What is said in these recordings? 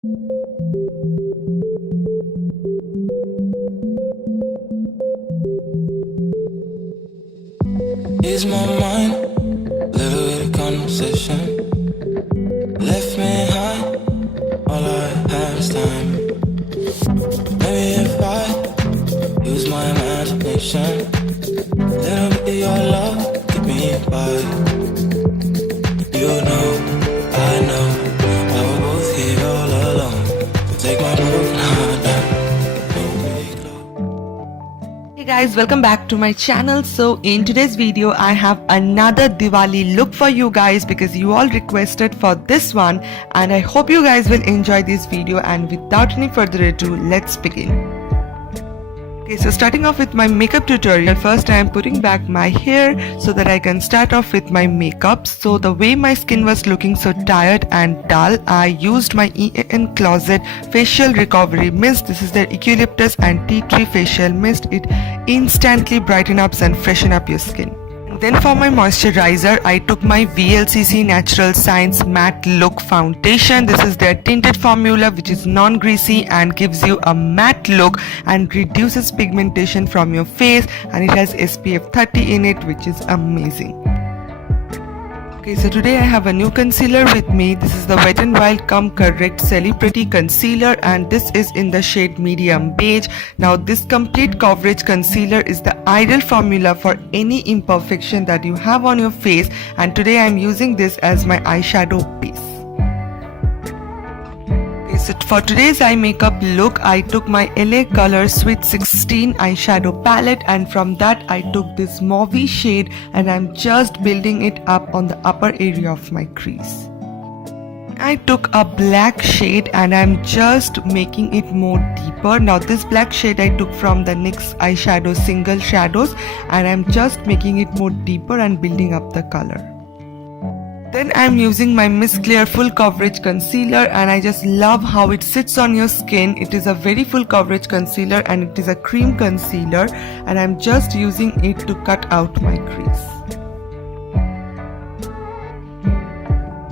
Is my mind, little bit of conversation. Left me high, all I have is time. Maybe if I use my imagination, little bit of your love, keep me by. You know, I know, why we're both here all alone. So take my broken heart down. Hey guys, welcome back to my channel. So in today's video I have another Diwali look for you guys because you all requested for this one, and I hope you guys will enjoy this video, and without any further ado, let's begin. Okay, so starting off with my makeup tutorial, first I am putting back my hair so that I can start off with my makeup. So the way my skin was looking so tired and dull, I used my EN Closet facial recovery mist. This is their eucalyptus and tea tree facial mist. It instantly brightens up and freshen up your skin. Then for my moisturizer, I took my vlcc Natural Science Matte Look Foundation. This is their tinted formula which is non-greasy and gives you a matte look and reduces pigmentation from your face, and it has SPF 30 in it, which is amazing. Okay, so today I have a new concealer with me. This is the Wet n Wild Come Correct Celebratiy Concealer, and this is in the shade medium beige. Now this complete coverage concealer is the ideal formula for any imperfection that you have on your face, and today I am using this as my eyeshadow base. So for today's eye makeup look, I took my LA Color Sweet 16 eyeshadow palette, and from that I took this mauvey shade and I'm just building it up on the upper area of my crease. I took a black shade and I'm just making it more deeper. Now this black shade I took from the NYX eyeshadow single shadows, and I'm just making it more deeper and building up the color. Then I'm using my missclaire full coverage concealer, and I just love how it sits on your skin. It is a very full coverage concealer and it is a cream concealer, and I'm just using it to cut out my crease.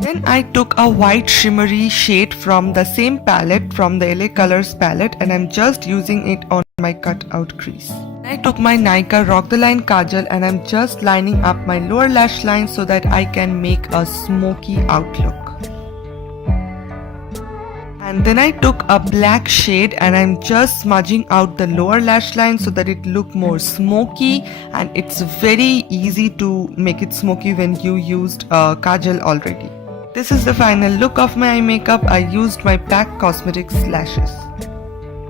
Then I took a white shimmery shade from the same palette, from the LA Colors palette, and I'm just using it on my cut out crease. I took my Nykaa Rock the Line Kajal and I'm just lining up my lower lash line so that I can make a smoky outlook. And then I took a black shade and I'm just smudging out the lower lash line so that it look more smoky, and it's very easy to make it smoky when you used kajal already. This is the final look of my eye makeup. I used my PAC Cosmetics lashes.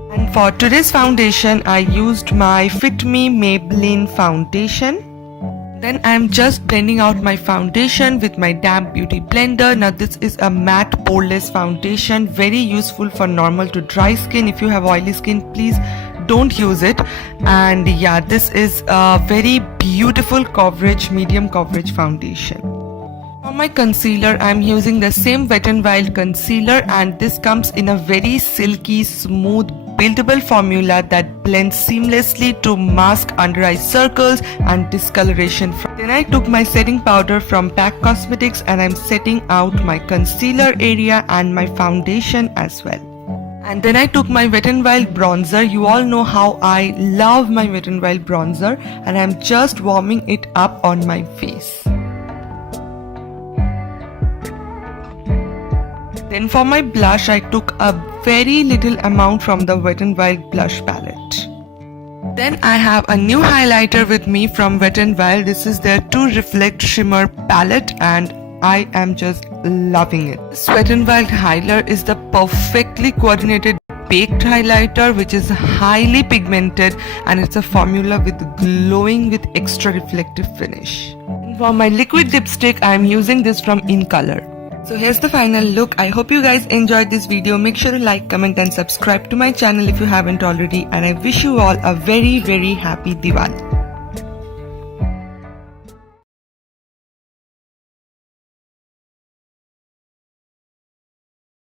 And for today's foundation, I used my Fit Me Maybelline foundation. Then I'm just blending out my foundation with my damp beauty blender. Now this is a matte poreless foundation, very useful for normal to dry skin. If you have oily skin, please don't use it. And yeah, this is a very beautiful coverage, medium coverage foundation. For my concealer, I'm using the same Wet n Wild concealer, and this comes in a very silky, smooth, buildable formula that blends seamlessly to mask under eye circles and discoloration. Then I took my setting powder from PAC Cosmetics and I'm setting out my concealer area and my foundation as well. And then I took my Wet n Wild bronzer. You all know how I love my Wet n Wild bronzer, and I'm just warming it up on my face. Then for my blush, I took a very little amount from the Wet n Wild blush palette. Then I have a new highlighter with me from Wet n Wild. This is their To Reflect Shimmer palette, and I am just loving it. This Wet n Wild highlighter is the perfectly coordinated baked highlighter which is highly pigmented, and it's a formula with glowing with extra reflective finish. And for my liquid lipstick, I am using this from Incolor. So here's the final look. I hope you guys enjoyed this video. Make sure to like, comment and subscribe to my channel if you haven't already, and I wish you all a very happy Diwali.